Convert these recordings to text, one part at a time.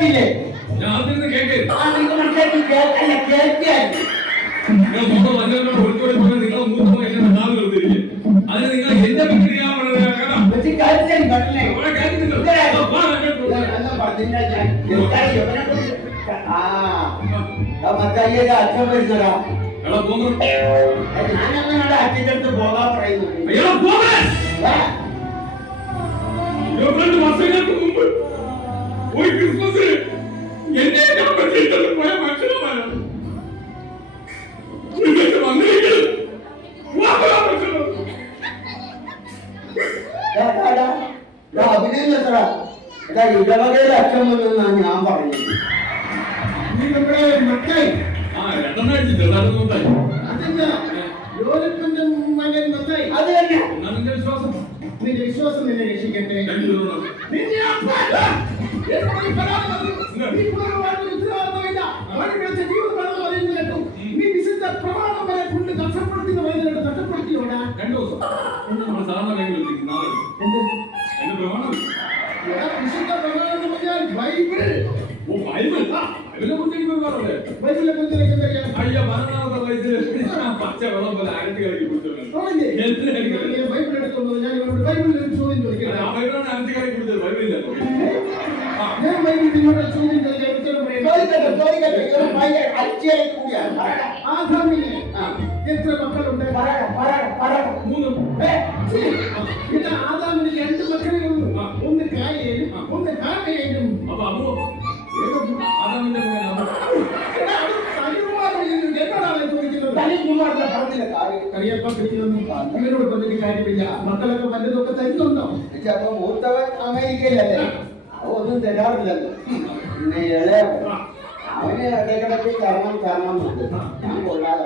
കേട്ടില്ലേ? ഞാൻ അതിന് കേക്ക് നിങ്ങൾ മനസ്സിലാക്കി കേൾക്കല്ല കേൾക്കാൻ നിങ്ങൾ മൊത്തം വന്നവരോട് ഒളിച്ചോടി പോയി നിങ്ങൾ മൂന്ന് എന്നെ നാല് വെറുതെ അതിന് നിങ്ങൾ എന്റെ പിന്നിലാണ് വെച്ച് കാര്യം കണ്ടില്ലേ? മറ്റയ്യന്റെ അച്ഛൻ വരുന്നടാ. ഞാനങ്ങനെ അച്ഛൻ്റെ അടുത്ത് പോകാൻ പറയുന്നു. 22 വർഷങ്ങൾക്ക് മുമ്പ് ഒരു ക്രിസ്മസിന് എന്നെ പോയ മനുഷ്യനാണ് അഭിനയം ഇടവകയുടെ അച്ഛൻ വന്നെന്നാണ് ഞാൻ പറയുന്നത്. നീ നമ്മുടെ മക്കൾ അത് തന്നെ വിശ്വാസം നിന്റെ വിശ്വാസം നിന്നെ രക്ഷിക്കട്ടെ. നീ വിശുദ്ധ പ്രമാണം വരെ കൊണ്ട് കഷ്ടപ്പെടുത്തുന്ന വൈദ്യുതി കഷ്ടപ്പെടുത്തിയോടാ. 2 ദിവസം സാധാരണ വിശുദ്ധ പ്രമാണം എന്ന് പറഞ്ഞാൽ ബൈബിൾ. ബൈബിളിനെ കുറിച്ച് എനിക്ക് ഒരുപാടുണ്ട്. ബൈബിളിനെ കുറിച്ച് എനിക്കറിയാം. അയ്യ മരണാമത്തെ വയസ്സിൽ പച്ച വെള്ളം പോലെ അരട്ടി കളിക്ക് കുടിച്ചത് ബൈബിൾ എടുക്കുന്നത് ഞാൻ ഇവരോട് ബൈബിളിൽ ഒരു ചോദ്യം ചോദിക്കാം. ആ ബൈബിളാണ് അരട്ടി കളി കുടിച്ചത് ബൈബിളില്ല. ഞാൻ ബൈബിളിൽ നിങ്ങളുടെ ചോദ്യം ചോദിക്കാൻ ഉത്തരം ആദാമിന് എത്ര മക്കളുണ്ട്? 3. പിന്നെ ആദാമിന് 2 മക്കളേ ഉള്ളൂ. ഒന്ന് കായേലും ഒന്ന് ഹാബേലും. അപ്പൊ ആദാമിന്റെ ഇവരോട് പറഞ്ഞിട്ട് കാര്യമില്ല. മക്കളൊക്കെ വല്ലതൊക്കെ തരുന്നുണ്ടോ? മൂത്തവൻ അമേരിക്കയിലല്ലേ, ഒന്നും തരാറില്ലല്ലോ. പിന്നെ ഇളയവൻ അവന് ഇടയ്ക്കിടയ്ക്ക് തരണം ഞാൻ കൊള്ളാതെ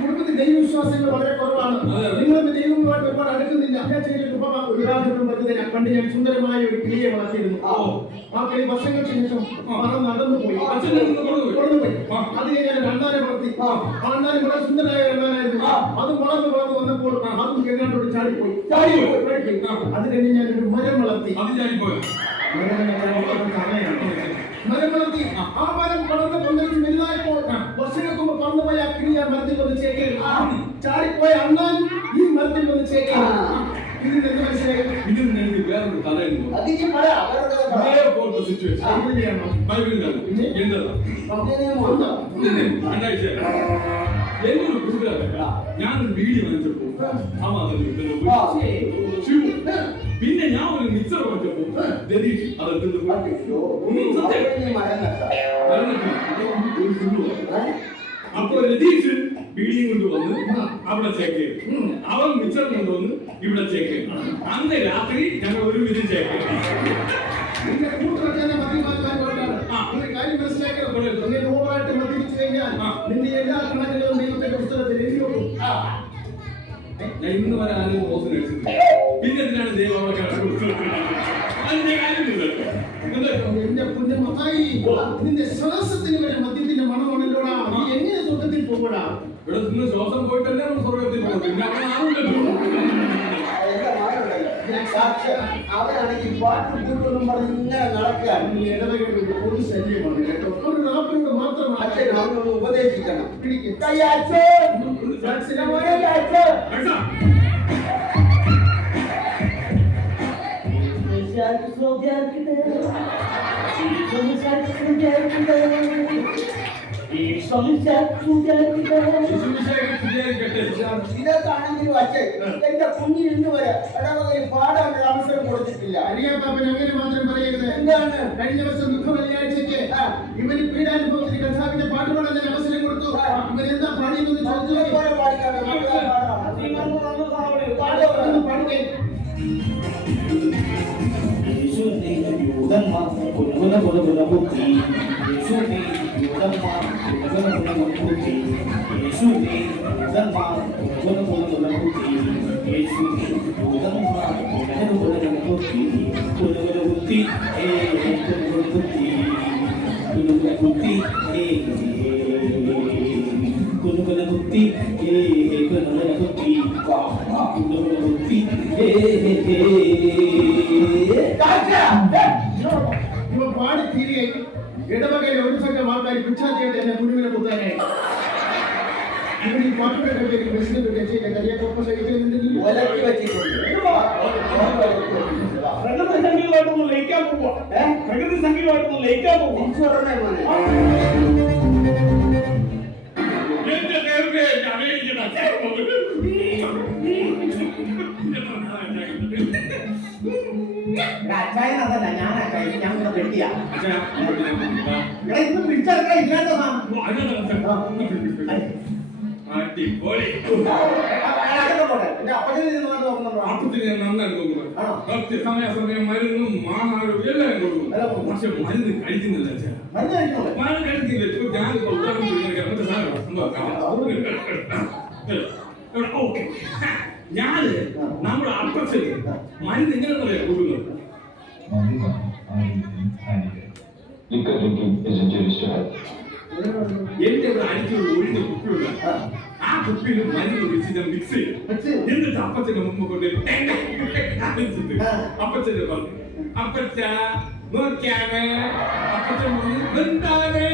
കുടുംബത്തിൽ ദൈവവിശ്വാസങ്ങൾ വളരെ കുറവാണ്. നിങ്ങൾക്ക് ദൈവവുമായിട്ട് ഒരുപാട് അടുക്കുന്നില്ല. ഉദാഹരണം പറഞ്ഞതിന് പണ്ട് ഞാൻ സുന്ദരമായ ഒരു കിളിയെ വളർത്തിയിരുന്നു. ആ കിളി വർഷങ്ങൾക്ക് ശേഷം നടന്നു പോയി. അതിനെ ഞാൻ അണ്ണാനെ വളർത്തി. ആ അണ്ണാനെ വളരെ സുന്ദരമായ അണ്ണാനായിരുന്നു. അത് വളർന്നു വന്നപ്പോൾ അതും എങ്ങാണ്ടോട് ചാടിപ്പോയി. അത് കഴിഞ്ഞ് ഞാൻ ഒരു മരം വളർത്തി. മരം വളർത്തി. ആ മരം വളർന്ന് പന്തലിച്ച് വലുതായപ്പോൾ വർഷങ്ങൾക്ക് മുമ്പ് പറന്നുപോയ ആ കിളി ആ മരത്തിൽ വന്ന് ചേക്കേറി. ചാടിപ്പോയ അണ്ണാൻ ഈ മരത്തിൽ വന്ന് ചേക്കേറി. ഇതിന് എന്ത് മനസ്സിലായി? ഇതിന് എനിക്ക് വേറൊരു കഥയുണ്ട്. എന്നൊരു കൂട്ടുകാരൻ ഞാനൊരു വീഡിയോ വാങ്ങിച്ചപ്പോ പിന്നെ ഞാൻ ഒരു മിക്സർ വാങ്ങിച്ചപ്പോ രതീഷ് അപ്പൊ രതീഷ് ബീഡിയും കൊണ്ടുവന്ന് അവിടെ ചേക്ക് അവൻ മിക്സർ കൊണ്ടുവന്ന് ഇവിടെ ചേക്ക് അന്ന് രാത്രി ഞങ്ങൾ ഒരു വിധം ചേക്ക് ഞാൻ ഇന്ന് വരെ ആരും പോസ്റ്റ് കഴിച്ചിട്ടില്ല. പിന്നെ എന്തിനാണ് ദൈവം അവിടെ അതിന്റെ കാര്യമില്ല. നിന്റെ ശ്വാസത്തിന് വരെ മദ്യത്തിന്റെ മണമാണല്ലോടാ. നീ എങ്ങനെ സ്വർഗത്തിൽ പോകടാ? ഇവിടെ നിന്ന് ശ്വാസം പോയിട്ട് തന്നെ സ്വർഗത്തിൽ പോകും. പിന്നെ അവിടെ ആളുണ്ടല്ലോ. അവരാണെങ്കിൽ പാട്ടും കൂട്ടൊന്നും പറഞ്ഞ് ഇങ്ങനെ നടക്കാൻ ഈ ഇടവകയുടെ ഒരു ശല്യമാണ് കേട്ടോ. ഒരു റാപ്പിനോട് മാത്രം അച്ഛൻ അവനോട് ഉപദേശിക്കണം. ഇതൊക്കെയാണെങ്കിലും അച്ഛൻ എന്റെ കുഞ്ഞിൽ ഇന്ന് വരെ ഇടവകയിൽ പാടാനുള്ള അവസരം കൊടുത്തിട്ടില്ല. അരിയാപ്പാപ്പൻ അങ്ങനെ മാത്രം പറയരുത്. എന്താണ് കഴിഞ്ഞ ദിവസം ദുഃഖ വെള്ളിയാഴ്ചക്ക് ഇവന് പീഡാനുഭവത്തിന് കഥാവിന്റെ പാട്ട് പാടാൻ അവസരം കൊടുത്തു. ഇവൻ എന്താ പാടിയെന്ന് ചോദിച്ചു. പാടുകേ Gotcha! ഇടവകയിൽ ഒരു സംഘം ആൾക്കാർ പിച്ചാത്തിയായിട്ട് എന്നെ കുരുവിനെ കുത്താനായി ഇവിടെ ഈ പാട്ടുകളുടെ പ്രസിഡന്റ് രക്ഷയില്ല കരിയാക്കൊപ്പം സഹിക്കുന്നുണ്ടെങ്കിൽ പ്രകൃതി സംഗീതമായിട്ടൊന്ന് ലയിക്കാൻ പോവാ. പ്രകൃതി സംഗീതമായിട്ടൊന്ന് ലയിക്കാൻ പോവാ. എന്റെ ദൈവമേ, അമേരിക്കയുടെ അച്ഛൻ പോകുന്നു. അച്ചായനതല്ല, ഞാൻ അച്ചായ, ഞാൻ ഇവിടെ വെട്ടിയാ. അച്ഛാ, ഇന്ന് പിടിച്ചെടുക്കാൻ ഇല്ലാത്ത സാധനം. അടിപൊളി. അപ്പത്തിന് ഞാൻ നന്നായിട്ട് നോക്കുന്നത്. സമയാസമയം മരുന്നും ആഹാരവും എല്ലാം കൊടുക്കും. പക്ഷെ മരുന്ന് കഴിക്കുന്നില്ല അച്ഛാ. മരുന്ന് കഴിക്കുന്നില്ല. ഇപ്പൊ ഞാൻ ഉദാഹരണത്തിന് ഓക്കെ, ഞാന് നമ്മുടെ അപ്പച്ചന് മരുന്ന് ഇങ്ങനെ പറയാ കൊടുക്കുന്നത്. Liquor drinking is injurious to health. എന്റെ ഇവിടെ അടിച്ചുള്ള ഒഴിഞ്ഞ കുപ്പിയുള്ള ആ കുപ്പിയിൽ മരുന്ന് ഒഴിച്ച് മിക്സ് ചെയ്യും. എന്നിട്ട് അപ്പച്ചന്റെ മുമ്പ് കൊണ്ട് കാണിച്ചിട്ട് അപ്പച്ചനെ പറഞ്ഞു, അപ്പച്ച നോക്കിയാണ്. അപ്പച്ചൻ പറഞ്ഞു, എന്താണ്?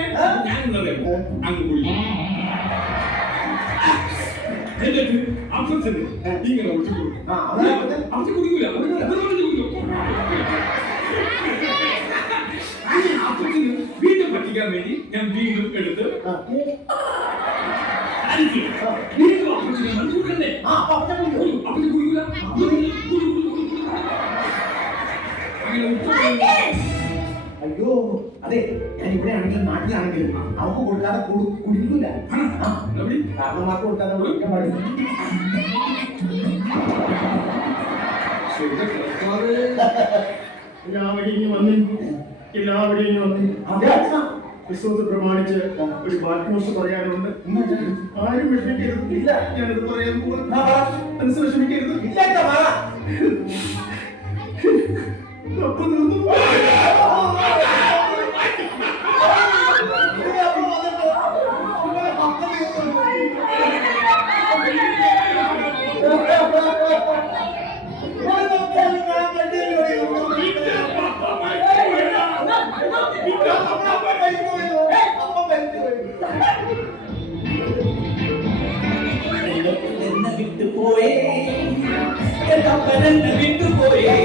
ഞാൻ എന്നറിയാം അങ്ങ് പോയി. എന്നിട്ട് അപ്പച്ചന് ഇങ്ങനെ ഒഴിച്ചു കൊടുക്കും. അപ്പച്ചൻ കുടിക്കൂല. അപ്പച്ചന് വീണ്ടും പറ്റിക്കാൻ വേണ്ടി ഞാൻ വീണ്ടും എടുത്ത് വീണ്ടും അപ്പച്ചനെ മനസ്സിലാക്കണ്ടേ? അപ്പച്ചൻ കുടിക്കൂല. അങ്ങനെ അയ്യോ, അതെ, ഞാൻ ഇവിടെ ആണെങ്കിലും നാട്ടിലാണെങ്കിലും അവർക്ക് കൊടുക്കാതെ കുടിക്കൂല. കാരണമാർക്ക് കൊടുക്കാതെ കുടിക്കാൻ പാടില്ല. എല്ലാവരെയും വന്നു ക്രിസ്തുമസ് പ്രമാണിച്ച് ഒരു ബാറ്റ്മോസ് പറയാനുണ്ട്. ആരും വിഷമിക്കരുത്. ഇല്ല, ഞാനിത് പറയാൻ പോകുന്നു. മനസ്സ് വിഷമിക്കരുത്. കപ്പ് തീർന്നു. വിട്ടുപോയേ എന്നപ്പനെന്നെ വിട്ടുപോയേ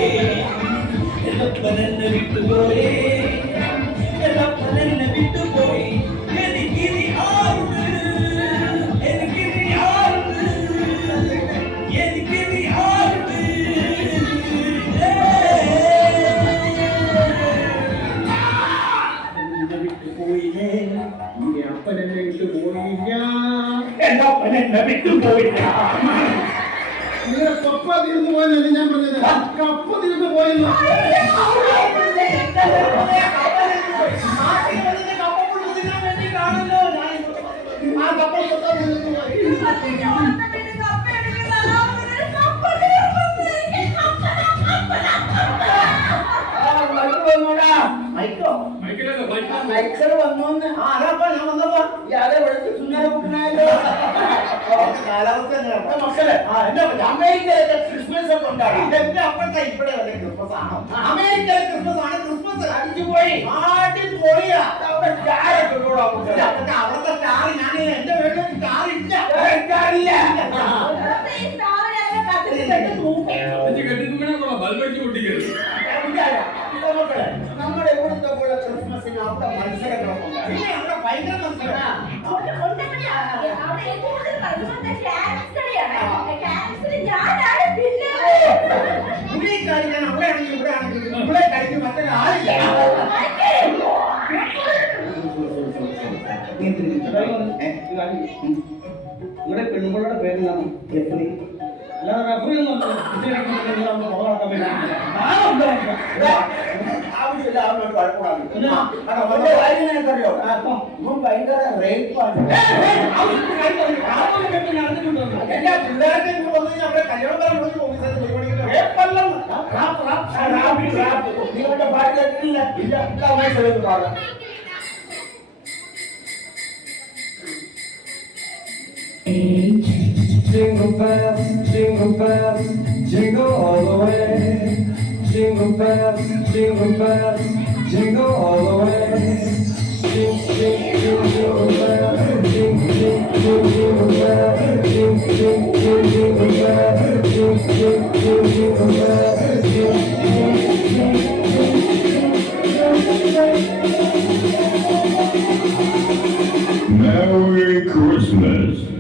എന്നപ്പനെന്നെ വിട്ടുപോയേ എന്നപ്പനെന്നെ വിട്ടുപോയി. എനിക്കിനി ആരുണ്ട്, എനിക്കിനി ആരുണ്ട്, എനിക്കിനി ആരുണ്ട്. വിട്ടുപോയില്ലേ, ഈ അപ്പനെന്നെ വിട്ടു പോയില്ല. എന്റെ അപ്പനെന്നെ വിട്ടുപോയില്ല. നിങ്ങളുടെ കപ്പ തീർന്നു പോയെന്നല്ലേ ഞാൻ പറഞ്ഞത്. കപ്പ തീർന്നു പോയെന്ന്. മൈക്കിള് വന്നോന്ന് ആരാപ്പാ ഞാൻ വന്നപ്പോ ഇയാളെ വെളുത്ത് സുന്ദര കുട്ടനായല്ലോ. കാലാവസ്ഥ മക്കളെ അമേരിക്കയിലൊക്കെ ക്രിസ്മസ് ഒക്കെ ഉണ്ടാകും. എന്റെ അപ്പഴത്തെ ഇവിടെ വരെ ക്രിസ്മസ് ആണോ? അമേരിക്കയിലെ ക്രിസ്മസ് ആണ്. ക്രിസ്മസ് അടിച്ചു പോയി, ആദ്യം പോയാ അവിടെ സ്റ്റാർ ഒക്കെ ഉള്ളൂടാ. അവിടുത്തെ സ്റ്റാർ ഞാൻ എന്റെ വീട്ടിൽ സ്റ്റാർ ഇല്ല, സ്റ്റാറില്ല. നമ്മുടെ ഇവിടുത്തെ പോലെ ക്രിസ്മസിന് അവിടെ മത്സരങ്ങളൊക്കെ പിന്നെ അവിടെ ഭയങ്കര മത്സരം. ഇവിടെ കളിക്കാൻ അവിടെ ആണെങ്കിൽ ഇവിടെ ആണെങ്കിൽ ഇവിടെ കളിക്കും മറ്റൊരാളില്ല. ഇവിടെ പെണ്ണുങ്ങളുടെ പേരിലാണ് റെഫറി. അല്ലാതെ റെഫറി ഒന്നും ആവശ്യമില്ല. അവനോട് കുഴപ്പമില്ല. ഭയങ്കര റേപ്പാണ്. എല്ലാ പിള്ളേർക്കും വന്നു അവിടെ കല്യാണം പറയാൻ നിങ്ങളുടെ ഭാര്യയില്ല. Jingle bells, jingle all the way. Jingle bells, jingle all the way. Merry Christmas.